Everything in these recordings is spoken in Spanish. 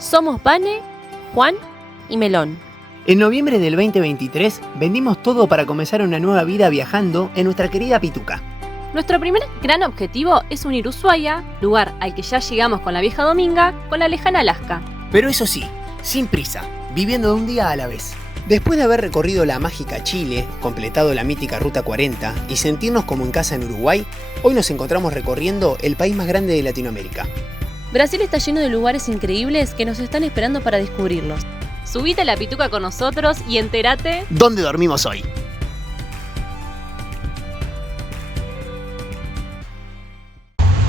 Somos Vane, Juan y Melón. En noviembre del 2023 vendimos todo para comenzar una nueva vida viajando en nuestra querida Pituca. Nuestro primer gran objetivo es unir Ushuaia, lugar al que ya llegamos con la vieja Dominga, con la lejana Alaska. Pero eso sí, sin prisa, viviendo de un día a la vez. Después de haber recorrido la mágica Chile, completado la mítica Ruta 40 y sentirnos como en casa en Uruguay, hoy nos encontramos recorriendo el país más grande de Latinoamérica. Brasil está lleno de lugares increíbles que nos están esperando para descubrirlos. Subite a la Pituca con nosotros y entérate ¿dónde dormimos hoy?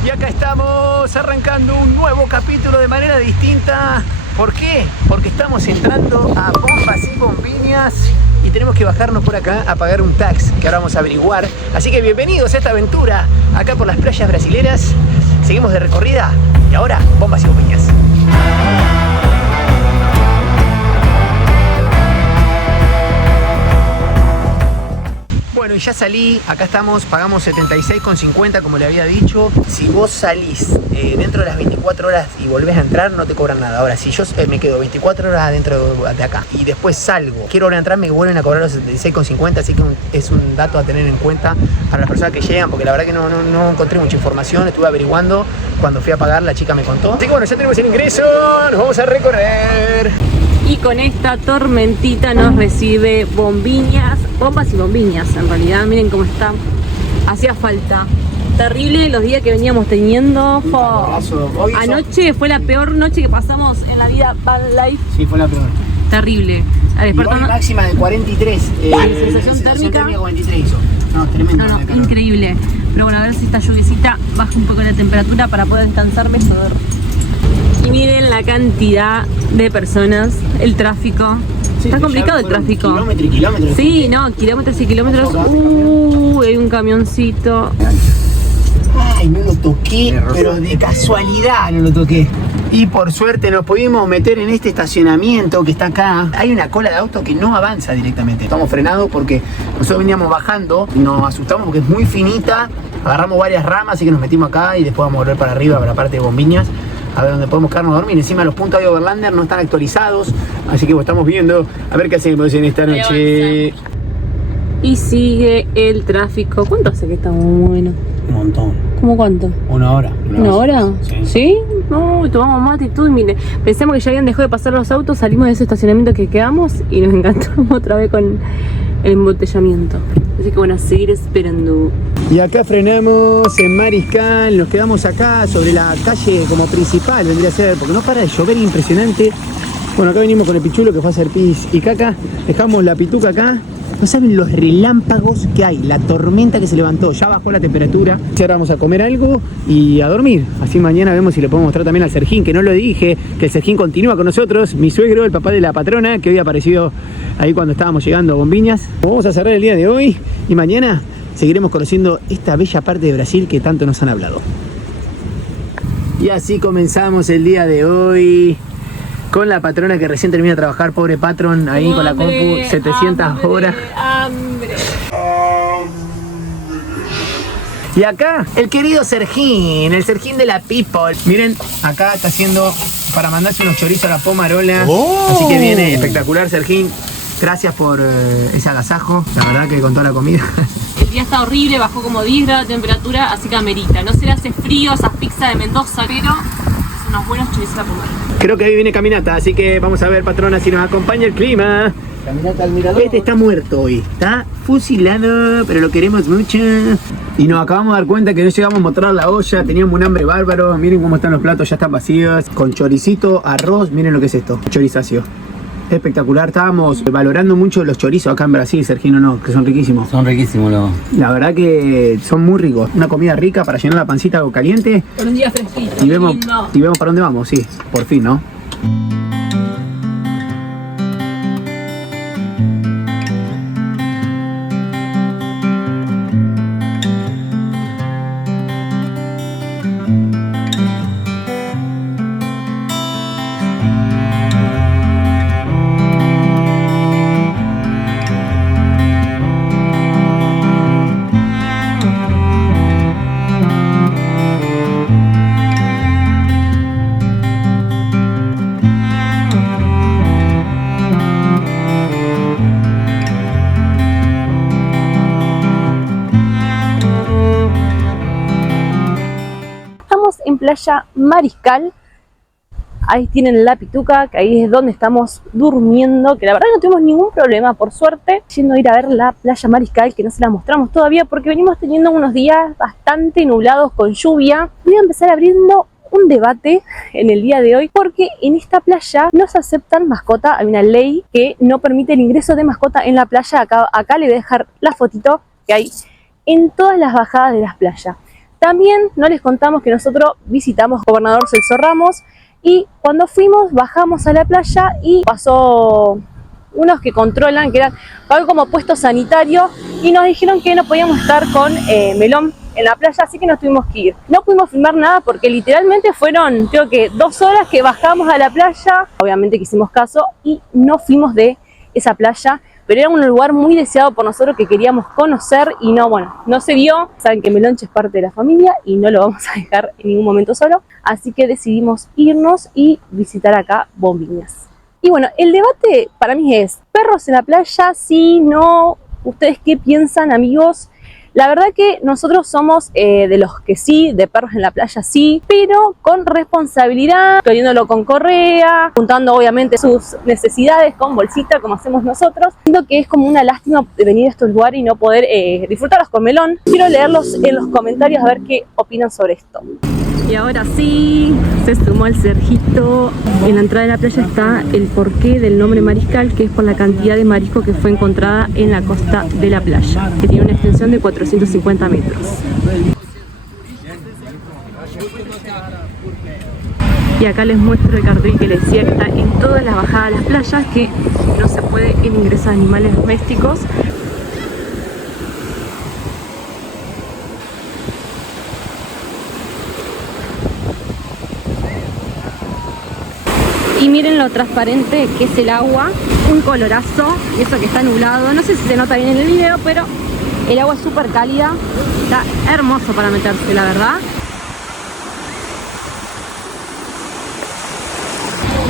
Y acá estamos arrancando un nuevo capítulo de manera distinta. ¿Por qué? Porque estamos entrando a Bombas y Bombiñas y tenemos que bajarnos por acá a pagar un tax, que ahora vamos a averiguar. Así que bienvenidos a esta aventura acá por las playas brasileras. Seguimos de recorrida y ahora Bombas y Bombiñas. Bueno, y ya salí, acá estamos, pagamos 76,50 como le había dicho. Si vos salís dentro de las 24 horas y volvés a entrar, no te cobran nada. Ahora, si yo me quedo 24 horas adentro de acá y después salgo, quiero volver a entrar, me vuelven a cobrar los 76,50, así que es un dato a tener en cuenta para las personas que llegan, porque la verdad que no encontré mucha información, estuve averiguando, cuando fui a pagar la chica me contó. Así que bueno, ya tenemos el ingreso, nos vamos a recorrer. Y con esta tormentita nos recibe Bombas y Bombiñas, en realidad, miren cómo está. Hacía falta. Terrible los días que veníamos teniendo. Anoche fue la peor noche que pasamos en la vida Van Life. Sí, fue la peor. Terrible. Hoy máxima de 43. Sensación térmica 43 hizo. No, tremendo. No, increíble. Pero bueno, a ver si esta lluviecita baja un poco la temperatura para poder descansar mejor. Y miren la cantidad de personas, el tráfico. Sí, está complicado el tráfico. Kilómetros y kilómetros. Sí, no, kilómetros y kilómetros. Hay un camioncito. Ay, no lo toqué, pero de casualidad no lo toqué. Y por suerte nos pudimos meter en este estacionamiento que está acá. Hay una cola de auto que no avanza directamente. Estamos frenados porque nosotros veníamos bajando, nos asustamos porque es muy finita. Agarramos varias ramas, así que nos metimos acá y después vamos a volver para arriba, para la parte de Bombiñas, a ver dónde podemos quedarnos a dormir. Encima los puntos de Overlander no están actualizados, así que estamos viendo a ver qué hacemos en esta noche. Y sigue el tráfico. ¿Cuánto hace que estamos moviendo? Un montón. ¿Cómo cuánto? Una hora. ¿Una hora? Sí. ¿Sí? No, tomamos mate y todo. Y mire, pensamos que ya habían dejado de pasar los autos, salimos de ese estacionamiento que quedamos y nos encantamos otra vez con el embotellamiento. Así que bueno, a seguir esperando. Y acá frenamos en Mariscal, nos quedamos acá sobre la calle como principal, vendría a ser, porque no para de llover impresionante. Bueno, acá venimos con el pichulo que fue a hacer pis y caca, dejamos la Pituca acá. No saben los relámpagos que hay, la tormenta que se levantó, ya bajó la temperatura. Ahora vamos a comer algo y a dormir. Así mañana vemos si le podemos mostrar también al Sergín, que no lo dije, que el Sergín continúa con nosotros, mi suegro, el papá de la patrona, que hoy apareció ahí cuando estábamos llegando a Bombiñas. Vamos a cerrar el día de hoy y mañana seguiremos conociendo esta bella parte de Brasil que tanto nos han hablado. Y así comenzamos el día de hoy con la patrona que recién termina de trabajar, pobre patrón, ahí con la compu, 700 horas. Y acá, el querido Sergín, el Sergín de la People. Miren, acá está haciendo para mandarse unos chorizos a la Pomarola. Así que viene espectacular, Sergín. Gracias por ese agasajo, la verdad que con toda la comida. El día está horrible, bajó como 10 grados de temperatura, así que amerita. No se le hace frío esas pizzas de Mendoza, pero son unos buenos chorizos a comer. Creo que ahí viene caminata, así que vamos a ver, patrona, si nos acompaña el clima. Caminata al mirador. Este está muerto hoy, está fusilado, pero lo queremos mucho. Y nos acabamos de dar cuenta que no llegamos a mostrar la olla, teníamos un hambre bárbaro. Miren cómo están los platos, ya están vacíos. Con choricito, arroz, miren lo que es esto, chorizacio. Espectacular, estábamos valorando mucho los chorizos acá en Brasil, Sergino, ¿no? Que son riquísimos. Son riquísimos los. La verdad que son muy ricos. Una comida rica para llenar la pancita algo caliente. Por un día fresquito. Y vemos para dónde vamos, sí, por fin, ¿no? playa Mariscal. Ahí tienen la Pituca, que ahí es donde estamos durmiendo, que la verdad no tuvimos ningún problema, por suerte, yendo a ir a ver la playa Mariscal, que no se la mostramos todavía porque venimos teniendo unos días bastante nublados con lluvia. Voy a empezar abriendo un debate en el día de hoy, porque en esta playa no se aceptan mascotas. Hay una ley que no permite el ingreso de mascota en la playa. Acá le voy a dejar la fotito que hay en todas las bajadas de las playas. También no les contamos que nosotros visitamos Gobernador Celso Ramos, y cuando fuimos bajamos a la playa y pasó unos que controlan, que eran algo como puesto sanitario, y nos dijeron que no podíamos estar con melón en la playa, así que nos tuvimos que ir. No pudimos filmar nada porque literalmente fueron, creo que 2 horas que bajamos a la playa. Obviamente que hicimos caso y no fuimos de esa playa, pero era un lugar muy deseado por nosotros que queríamos conocer y no se vio. Saben que Melonche es parte de la familia y no lo vamos a dejar en ningún momento solo, así que decidimos irnos y visitar acá Bombiñas. Y bueno, el debate para mí es: ¿perros en la playa? Sí, no. ¿Ustedes qué piensan, amigos? La verdad que nosotros somos de los que sí, de perros en la playa sí, pero con responsabilidad, trayéndolo con correa, juntando obviamente sus necesidades con bolsita, como hacemos nosotros. Siento que es como una lástima de venir a estos lugares y no poder disfrutarlos con melón. Quiero leerlos en los comentarios a ver qué opinan sobre esto. Y ahora sí, se sumó el Sergito. En la entrada de la playa está el porqué del nombre Mariscal, que es por la cantidad de marisco que fue encontrada en la costa de la playa, que tiene una extensión de 450 metros. Y acá les muestro el cartel que les decía que está en todas las bajadas de las playas, que no se puede ingresar animales domésticos. Y miren lo transparente que es el agua, un colorazo, y eso que está nublado. No sé si se nota bien en el video, pero el agua es súper cálida, está hermoso para meterse, la verdad.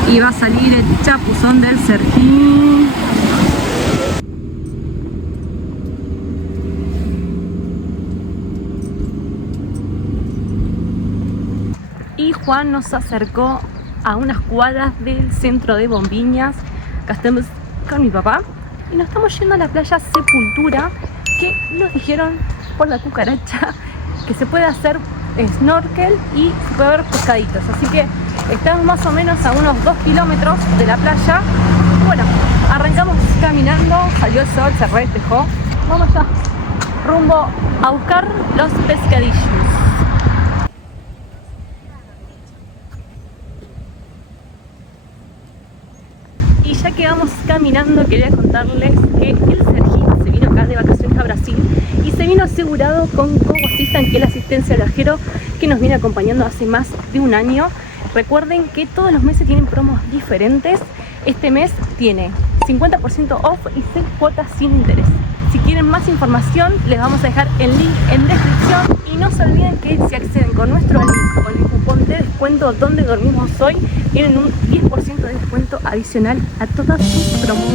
Y va a salir el chapuzón del Sergín. Y Juan nos acercó a unas cuadras del centro de Bombiñas. Acá estamos con mi papá y nos estamos yendo a la playa Sepultura, que nos dijeron por la cucaracha que se puede hacer snorkel y se puede ver pescaditos, así que estamos más o menos a unos 2 kilómetros de la playa. Bueno, arrancamos caminando, salió el sol, se re despejó. Vamos ya rumbo a buscar los pescadillos. Y ya que vamos caminando, quería contarles que el Sergín se vino acá de vacaciones a Brasil y se vino asegurado con Go Assistant, que es la asistencia al viajero que nos viene acompañando hace más de un año. Recuerden que todos los meses tienen promos diferentes. Este mes tiene 50% off y 6 cuotas sin interés. Si quieren más información, les vamos a dejar el link en descripción. Y no se olviden que si acceden con nuestro link, con el cupón de descuento donde dormimos hoy, tienen un 10% de descuento adicional a todas sus promos.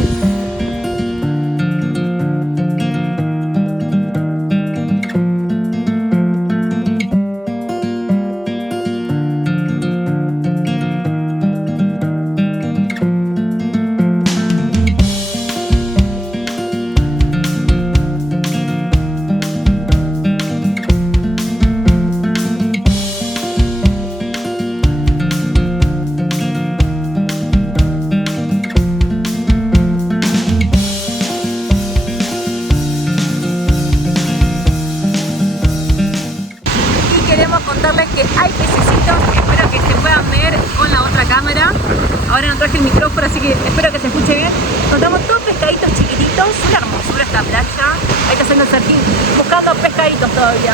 Contarles que hay pececitos, espero que se puedan ver con la otra cámara. Ahora no traje el micrófono, así que espero que se escuche bien. Encontramos todos pescaditos chiquititos, una hermosura esta playa. Ahí está haciendo el surfing, buscando pescaditos todavía.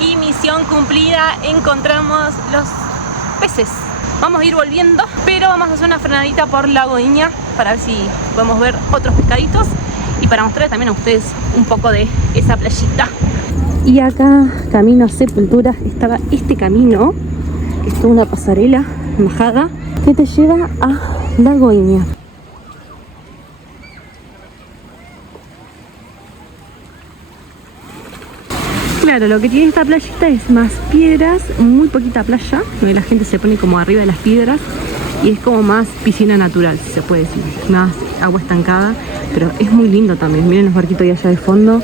Y misión cumplida, encontramos los peces. Vamos a ir volviendo, pero vamos a hacer una frenadita por Lago Iña para ver si podemos ver otros pescaditos y para mostrarles también a ustedes un poco de esa playita. Y acá, camino a Sepultura, estaba este camino, que es toda una pasarela bajada, que te lleva a Lago Iña. Claro, lo que tiene esta playita es más piedras, muy poquita playa, donde la gente se pone como arriba de las piedras y es como más piscina natural, si se puede decir, más agua estancada, pero es muy lindo también. Miren los barquitos ahí allá de fondo.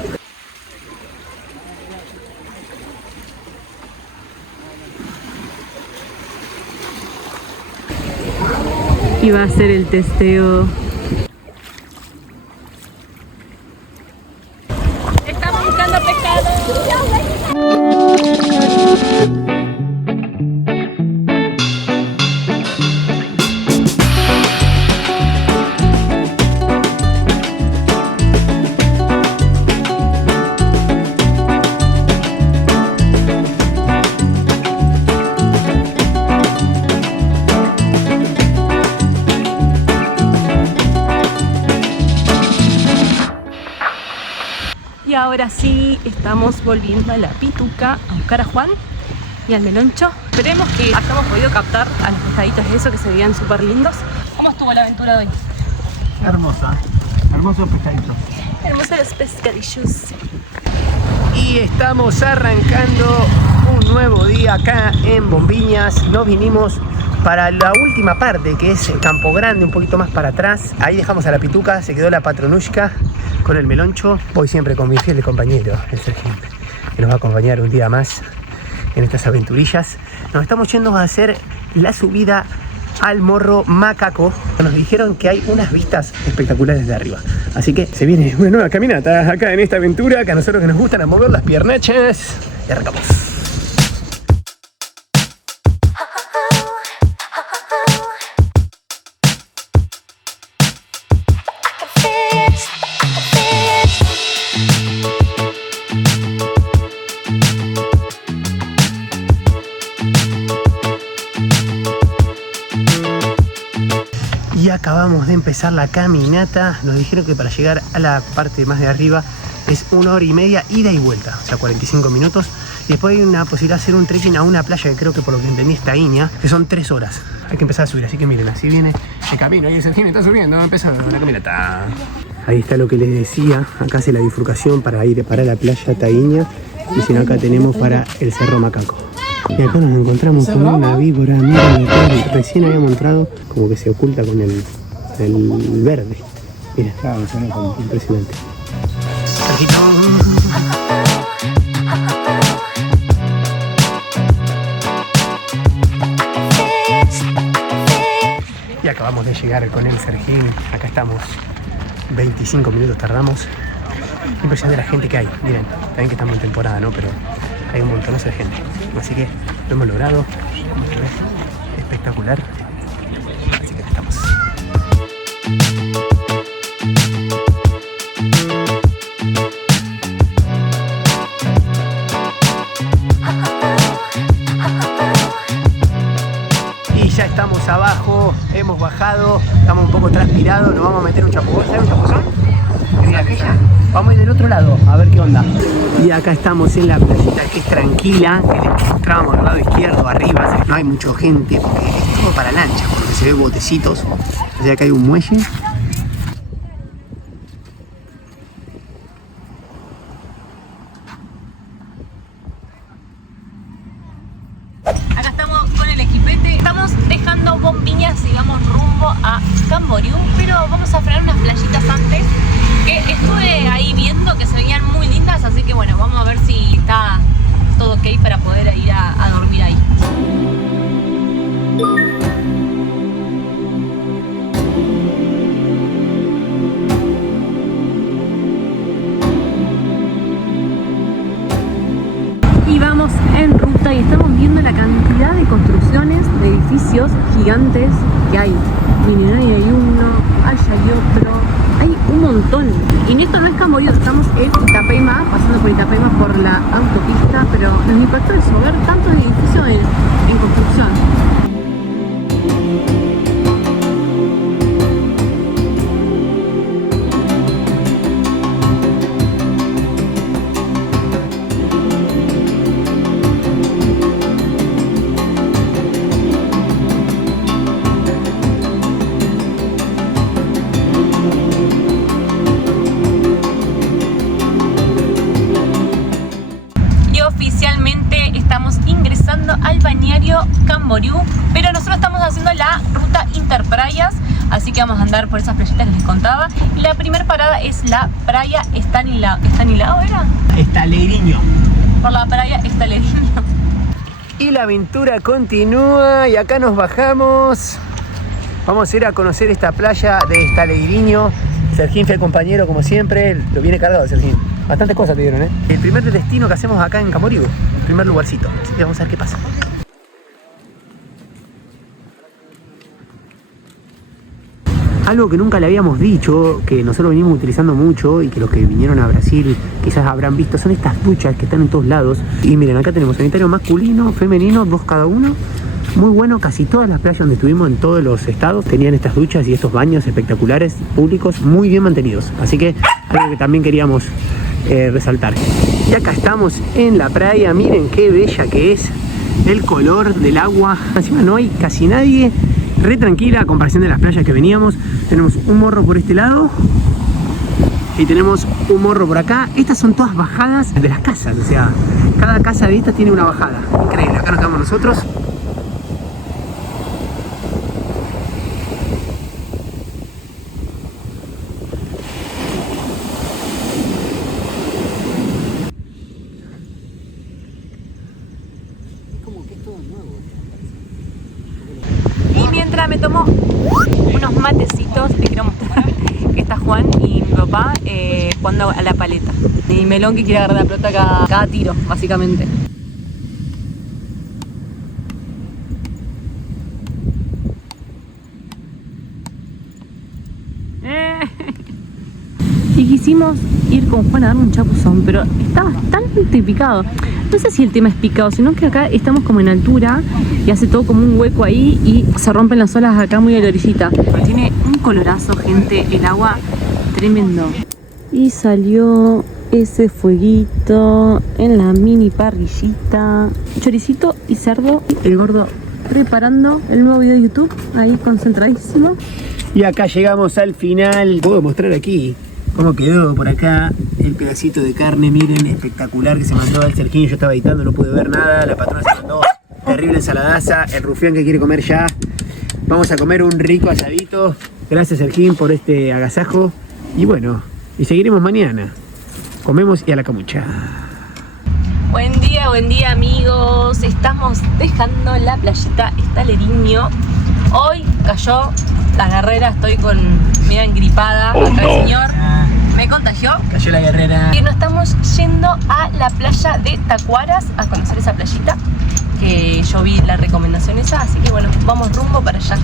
Y va a ser el testeo. Estamos buscando pescado. Y ahora sí, estamos volviendo a la Pituca a buscar a Juan y al Meloncho. Esperemos que hayamos podido captar a los pescaditos de eso que se veían súper lindos. ¿Cómo estuvo la aventura de hoy? Hermosa, hermosos pescaditos. Hermosos los pescadillos. Y estamos arrancando un nuevo día acá en Bombiñas. Nos vinimos para la última parte, que es Campo Grande, un poquito más para atrás. Ahí dejamos a la Pituca, se quedó la Patronushka con el Meloncho. Voy siempre con mi fiel compañero, el Sergio, que nos va a acompañar un día más en estas aventurillas. Nos estamos yendo a hacer la subida al Morro Macaco. Nos dijeron que hay unas vistas espectaculares de arriba. Así que se viene una nueva caminata acá en esta aventura, que a nosotros que nos gustan a mover las piernachas. Y arrancamos. Y acabamos de empezar la caminata. Nos dijeron que para llegar a la parte más de arriba es 1 hora y media ida y vuelta, o sea 45 minutos. Y después hay una posibilidad de hacer un trekking a una playa que creo que por lo que entendí está Iña, que son 3 horas. Hay que empezar a subir, así que miren, así viene el camino. Ahí el Sergio está subiendo, empezó la caminata. Ahí está lo que les decía, acá hace la bifurcación para ir para la playa Taíña. Y si no, acá tenemos para el Cerro Macaco. Y acá nos encontramos con una víbora, miren, recién habíamos entrado, como que se oculta con el verde. Mira, impresionante. Y acabamos de llegar con el Sergín. Acá estamos, 25 minutos tardamos. Impresionante la gente que hay. Miren, también que estamos en temporada, ¿no? Pero hay un montonazo de gente. Así que lo hemos logrado. Como se ve, espectacular. Así que acá estamos. Y ya estamos abajo, hemos bajado, estamos un poco transpirados, nos vamos a meter un chapuzón. ¿Sabes un chapuzón? Vamos a ir del otro lado, a ver qué onda. Y acá estamos en la playita que es tranquila, que le encontrábamos al lado izquierdo, arriba. No hay mucha gente, porque es todo para lancha, porque se ve botecitos. O sea, acá hay un muelle. Acá estamos con el equipete. Estamos dejando Bombiñas y vamos rumbo a Camboriú, pero vamos a frenar unas playitas antes, que estuve ahí viendo que se veían muy lindas, así que bueno, vamos a ver si está todo ok para poder ir a dormir ahí. Y vamos en ruta y estamos viendo la cantidad de construcciones, de edificios gigantes que hay. Miren, ahí hay uno, allá hay otro, hay un montón. Y esto no es Camboriú, estamos en Itapema, pasando por Itapema por la autopista, pero nos impactó eso, ver tantos edificios en construcción. Camboriú, pero nosotros estamos haciendo la ruta Interprayas, así que vamos a andar por esas playitas que les contaba. Y la primera parada es la playa Estanilao, ¿era? Estaleirinho. Por la playa Estaleirinho. Y la aventura continúa y acá nos bajamos. Vamos a ir a conocer esta playa de Estaleirinho. Sergín fue compañero como siempre, lo viene cargado Sergín. Bastantes cosas te dieron, ¿eh? El primer destino que hacemos acá en Camboriú, el primer lugarcito. Así que vamos a ver qué pasa. Algo que nunca le habíamos dicho, que nosotros venimos utilizando mucho y que los que vinieron a Brasil quizás habrán visto, son estas duchas que están en todos lados. Y miren, acá tenemos sanitario masculino, femenino, 2 cada uno. Muy bueno, casi todas las playas donde estuvimos en todos los estados tenían estas duchas y estos baños espectaculares, públicos, muy bien mantenidos. Así que algo que también queríamos resaltar. Y acá estamos en la playa, miren qué bella que es, el color del agua. Encima no hay casi nadie, re tranquila a comparación de las playas que veníamos. Tenemos un morro por este lado y tenemos un morro por acá. Estas son todas bajadas de las casas, o sea, cada casa de estas tiene una bajada. Increíble, acá nos quedamos nosotros. Me tomo unos matecitos, les quiero mostrar que está Juan y mi papá jugando a la paleta. Y Melón que quiere agarrar la pelota cada tiro, básicamente. Y quisimos ir con Juan a darle un chapuzón, pero está bastante picado. No sé si el tema es picado, sino que acá estamos como en altura y hace todo como un hueco ahí y se rompen las olas acá muy a la orillita. Pero tiene un colorazo, gente, el agua tremendo. Y salió ese fueguito en la mini parrillita. Choricito y cerdo. El gordo preparando el nuevo video de YouTube, ahí concentradísimo. Y acá llegamos al final. Puedo mostrar aquí cómo quedó por acá el pedacito de carne, miren, espectacular que se mandó al Sergín. Yo estaba editando, no pude ver nada. La patrona se mandó terrible ensaladaza, el rufián que quiere comer ya. Vamos a comer un rico asadito. Gracias Sergín por este agasajo. Y bueno, y seguiremos mañana. Comemos y a la camucha. Buen día amigos. Estamos dejando la playita Estaleirinho. Hoy cayó la guerrera, estoy con media engripada. Acá el señor me contagió. Cayó la guerrera. Y nos estamos yendo a la playa de Tacuaras a conocer esa playita que yo vi la recomendación esa, así que bueno, vamos rumbo para allá.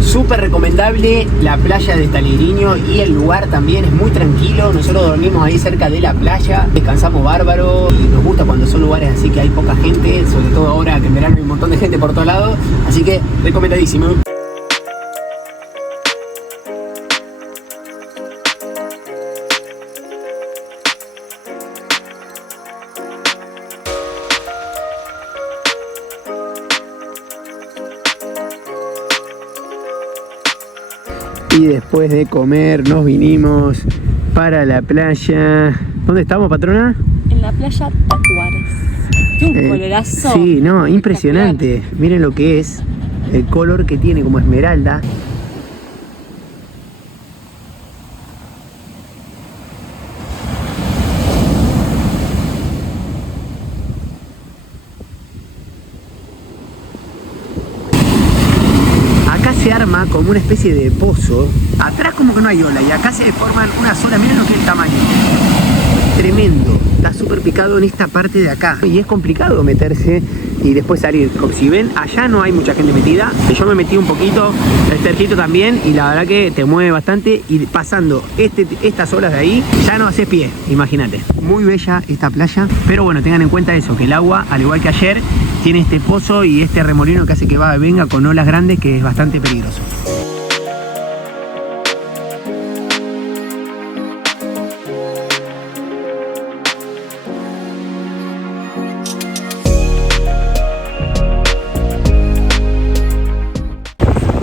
Súper recomendable la playa de Estaleirinho y el lugar también es muy tranquilo. Nosotros dormimos ahí cerca de la playa, descansamos bárbaro y nos gusta cuando son lugares así que hay poca gente, sobre todo ahora que en verano hay un montón de gente por todos lados, así que recomendadísimo. Y después de comer nos vinimos para la playa. ¿Dónde estamos, patrona? En la playa Tacuaras. Un colorazo. Sí, no, impresionante. Miren lo que es el color que tiene como esmeralda. Se arma como una especie de pozo. Atrás como que no hay ola y acá se forman unas olas. Miren lo que es el tamaño. Tremendo. Está súper picado en esta parte de acá. Y es complicado meterse y después salir. Si ven, allá no hay mucha gente metida. Yo me metí un poquito, el Sergito también, y la verdad que te mueve bastante. Y pasando estas olas de ahí, ya no haces pie, imagínate. Muy bella esta playa. Pero bueno, tengan en cuenta eso, que el agua, al igual que ayer, tiene este pozo y este remolino que hace que va y venga con olas grandes, que es bastante peligroso.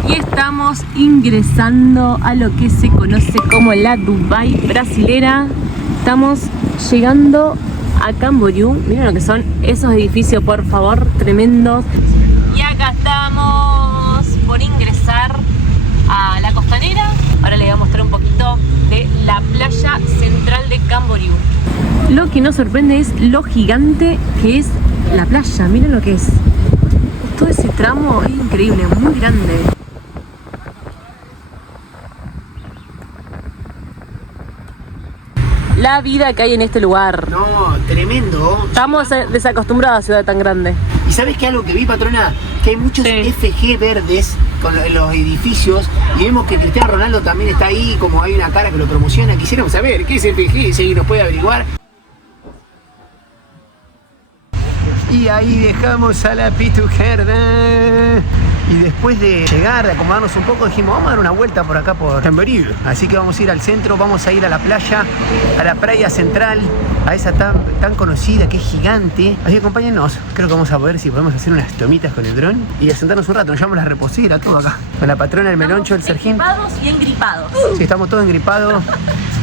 Y estamos ingresando a lo que se conoce como la Dubai brasilera. Estamos llegando a Camboriú. Miren lo que son esos edificios, por favor, tremendos. Y lo que nos sorprende es lo gigante que es la playa. Miren lo que es. Todo ese tramo es increíble, muy grande. La vida que hay en este lugar. No, tremendo. Estamos desacostumbrados a ciudad tan grande. ¿Y sabes qué algo que vi, patrona? Que hay muchos FG verdes con los edificios y vemos que Cristiano Ronaldo también está ahí, como hay una cara que lo promociona. Quisiéramos saber qué es FG, si nos puede averiguar. Y ahí dejamos a la Pitujerda. Y después de llegar, de acomodarnos un poco, dijimos, vamos a dar una vuelta por acá por Camboriú. Así que vamos a ir al centro, vamos a ir a la playa, a la playa central, a esa tan conocida que es gigante. Así que acompáñennos, creo que vamos a ver si podemos hacer unas tomitas con el dron y a sentarnos un rato. Nos llevamos la reposera, todo acá. Con la patrona, el meloncho, el Sergín. Engripados y engripados. Sí, estamos todos engripados.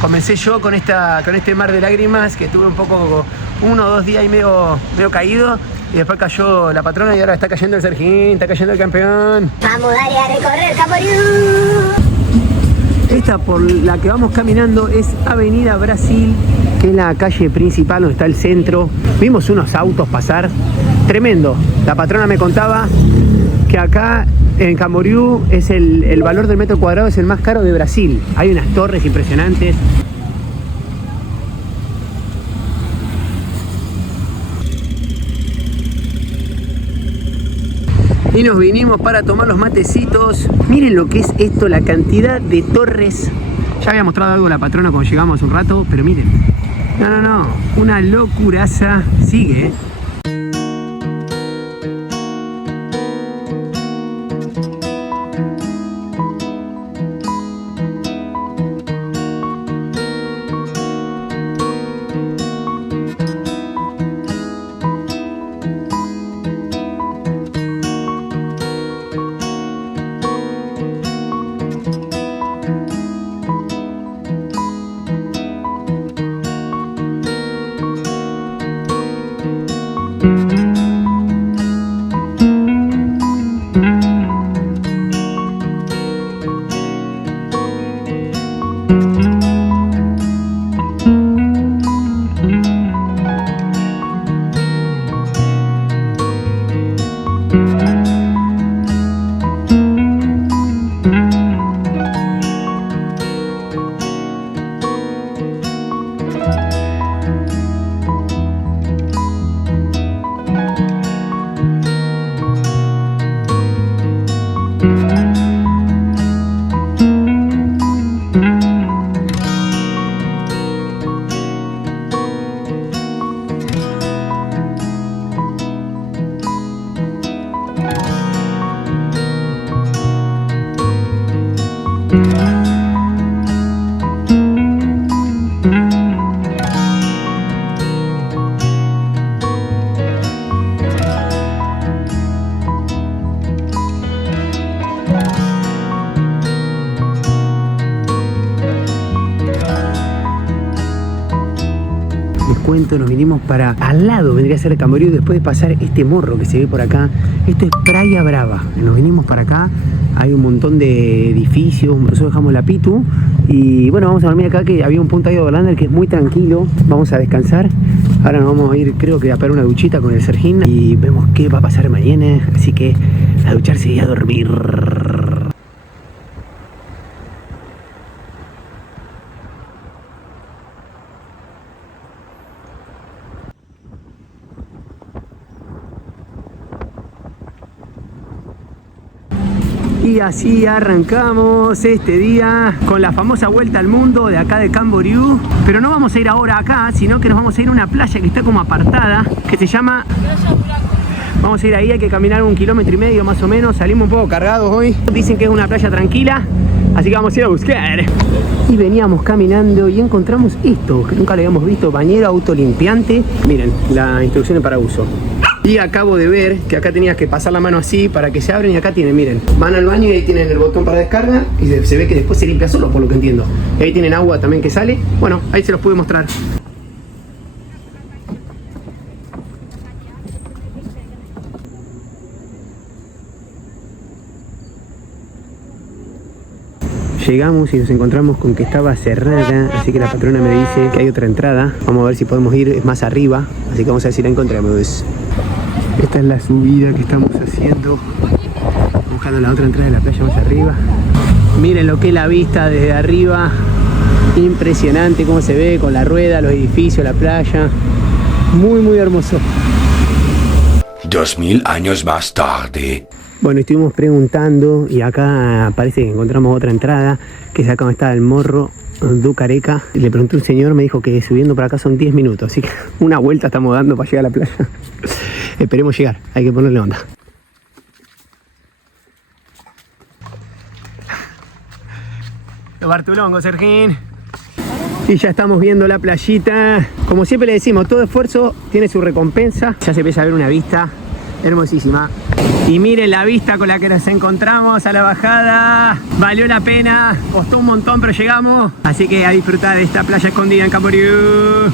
Comencé yo con este mar de lágrimas que tuve un poco, 1 o 2 días y medio caído. Y después cayó la patrona y ahora está cayendo el Sergín, está cayendo el campeón. Vamos, dale a recorrer Camboriú. Esta por la que vamos caminando es Avenida Brasil, que es la calle principal donde está el centro. Vimos unos autos pasar, tremendo. La patrona me contaba que acá en Camboriú es el valor del metro cuadrado es el más caro de Brasil. Hay unas torres impresionantes. Y nos vinimos para tomar los matecitos. Miren lo que es esto, la cantidad de torres. Ya había mostrado algo la patrona cuando llegamos un rato, pero miren. No, una locuraza. Sigue, ¿eh? Nos vinimos para al lado, vendría a ser Camboriú, después de pasar este morro que se ve por acá. Esto es Playa Brava. Nos vinimos para acá, hay un montón de edificios, nosotros dejamos la Pitu y bueno, vamos a dormir acá, que había un punto ahí de Orlander que es muy tranquilo. Vamos a descansar. Ahora nos vamos a ir, creo que a pegar una duchita con el Sergín y vemos qué va a pasar mañana, así que a ducharse y a dormir. Y así arrancamos este día con la famosa vuelta al mundo de acá de Camboriú. Pero no vamos a ir ahora acá, sino que nos vamos a ir a una playa que está como apartada, que se llama... Vamos a ir ahí, hay que caminar 1,5 kilómetros más o menos. Salimos un poco cargados hoy. Dicen que es una playa tranquila, así que vamos a ir a buscar. Y veníamos caminando y encontramos esto, que nunca lo habíamos visto, bañero autolimpiante. Miren, la instrucción para uso. Y acabo de ver que acá tenías que pasar la mano así para que se abren y acá tienen, miren, van al baño y ahí tienen el botón para descarga y se ve que después se limpia solo, por lo que entiendo. Y ahí tienen agua también que sale. Bueno, ahí se los pude mostrar. Llegamos y nos encontramos con que estaba cerrada, así que la patrona me dice que hay otra entrada. Vamos a ver si podemos ir más arriba, así que vamos a ver si la encontramos. Esta es la subida que estamos haciendo, buscando la otra entrada de la playa más arriba. Miren lo que es la vista desde arriba, impresionante cómo se ve con la rueda, los edificios, la playa, muy hermoso. 2000 años más tarde. Bueno, estuvimos preguntando y acá parece que encontramos otra entrada, que es acá donde está el Morro do Careca. Le pregunté a un señor, me dijo que subiendo para acá son 10 minutos, así que una vuelta estamos dando para llegar a la playa. Esperemos llegar, hay que ponerle onda. Bartulongo, Sergín. Y ya estamos viendo la playita. Como siempre le decimos, todo esfuerzo tiene su recompensa. Ya se empieza a ver una vista hermosísima. Y miren la vista con la que nos encontramos a la bajada. Valió la pena, costó un montón, pero llegamos. Así que a disfrutar de esta playa escondida en Camboriú.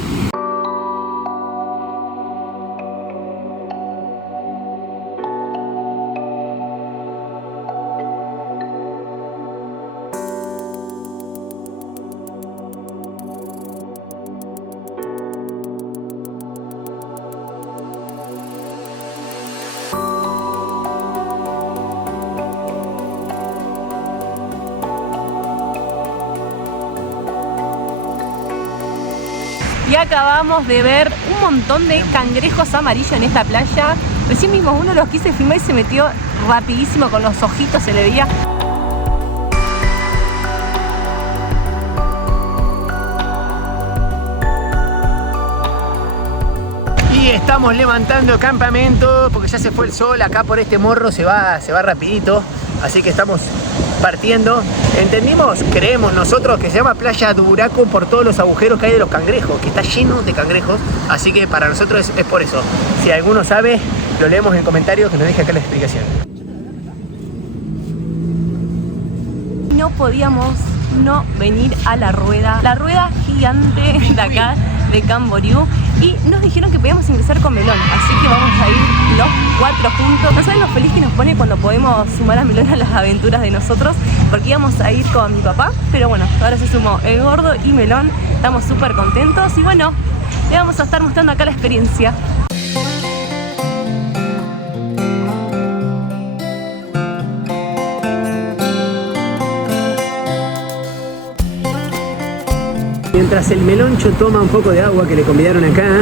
Y acabamos de ver un montón de cangrejos amarillos en esta playa. Recién mismo uno los quise filmar y se metió rapidísimo, con los ojitos se le veía. Y estamos levantando campamento porque ya se fue el sol. Acá por este morro se va rapidito, así que estamos partiendo. ¿Entendimos? Creemos nosotros que se llama Playa do Buraco por todos los agujeros que hay de los cangrejos, que está lleno de cangrejos, así que para nosotros es por eso. Si alguno sabe, lo leemos en comentarios, que nos deje acá la explicación. No podíamos no venir a la rueda gigante de acá de Camboriú, y nos dijeron que podíamos ingresar con Melón, así que vamos a ir los 4 juntos. No saben lo feliz que nos pone cuando podemos sumar a Melón a las aventuras de nosotros, porque íbamos a ir con mi papá, pero bueno, ahora se sumó el gordo y Melón, estamos súper contentos y bueno, le vamos a estar mostrando acá la experiencia. Mientras el meloncho toma un poco de agua que le convidaron acá,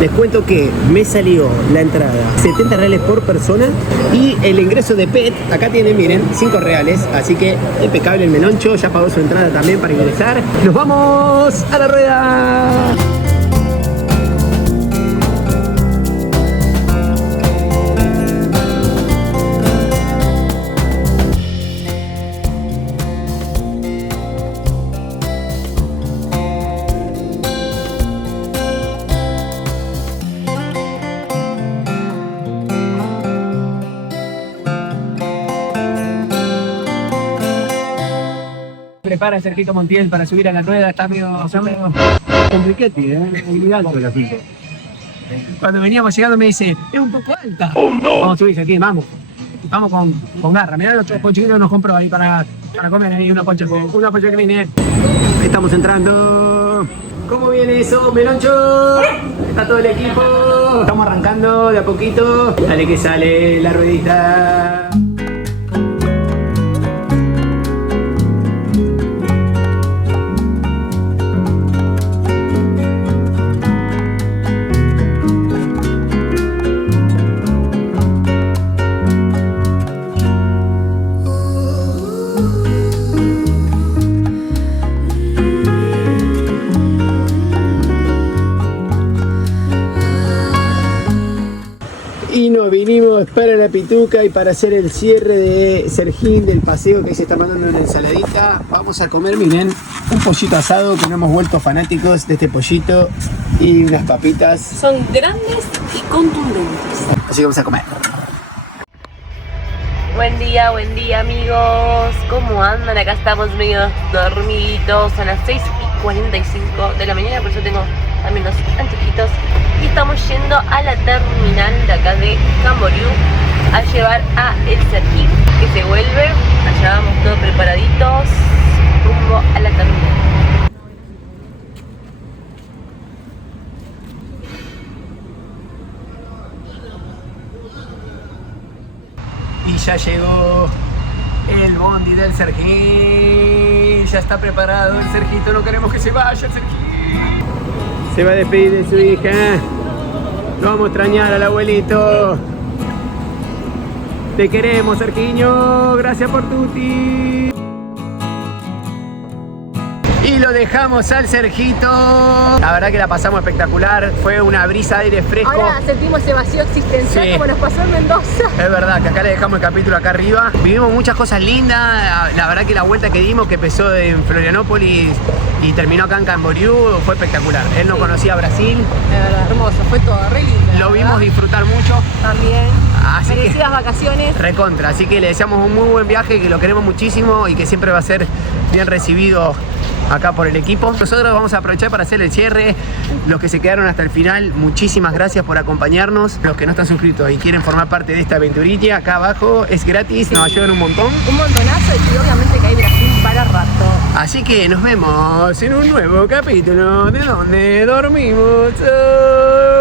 les cuento que me salió la entrada 70 reales por persona y el ingreso de PET, acá tienen, miren, 5 reales, así que impecable el meloncho, ya pagó su entrada también para ingresar. ¡Nos vamos a la rueda! Prepara Sergito Montiel para subir a la rueda, está medio compliquete, muy alto el asunto. Cuando veníamos llegando me dice, es un poco alta. Oh, no. Vamos a subir aquí, vamos con garra. Mirá los ponchitos que nos compró ahí para comer ahí una poncha que viene. Estamos entrando. ¿Cómo viene eso, Meloncho? Está todo el equipo. Estamos arrancando de a poquito. Dale que sale la ruedita. Y nos vinimos para la Pituca y para hacer el cierre de Sergín del paseo, que se está mandando una ensaladita. Vamos a comer, miren, un pollito asado, que no hemos vuelto fanáticos de este pollito, y unas papitas. Son grandes y contundentes. Así que vamos a comer. Buen día amigos, ¿cómo andan? Acá estamos medio dormiditos, a las 6:45 de la mañana, por eso tengo también los anteojitos. Y estamos yendo a la terminal de acá de Camboriú a llevar a el Sergín, que se vuelve. Allá vamos todos preparaditos, rumbo a la terminal. Y ya llegó el bondi del Sergín. Ya está preparado el Sergito. No queremos que se vaya el Sergín. Se va a despedir de su hija. Lo vamos a extrañar al abuelito. Te queremos, Sergiño. Gracias por tuti. Y lo dejamos al Sergito. La verdad que la pasamos espectacular. Fue una brisa de aire fresco. Ahora sentimos ese vacío existencial, Sí. como nos pasó en Mendoza. Es verdad que acá le dejamos el capítulo acá arriba. Vivimos muchas cosas lindas. La verdad que la vuelta que dimos, que empezó en Florianópolis y terminó acá en Camboriú, fue espectacular. Él no conocía Brasil. De verdad, hermoso, fue todo re lindo. Lo la vimos verdad. disfrutar mucho. También. Así que- Merecidas vacaciones. Recontra. Así que le deseamos un muy buen viaje, que lo queremos muchísimo y que siempre va a ser bien recibido acá por el equipo. Nosotros vamos a aprovechar para hacer el cierre. Los que se quedaron hasta el final, muchísimas gracias por acompañarnos. Los que no están suscritos y quieren formar parte de esta aventurilla, acá abajo es gratis, nos ayudan un montón. Un montonazo y obviamente que hay Brasil para rato. Así que nos vemos en un nuevo capítulo de Donde Dormimos. Chau.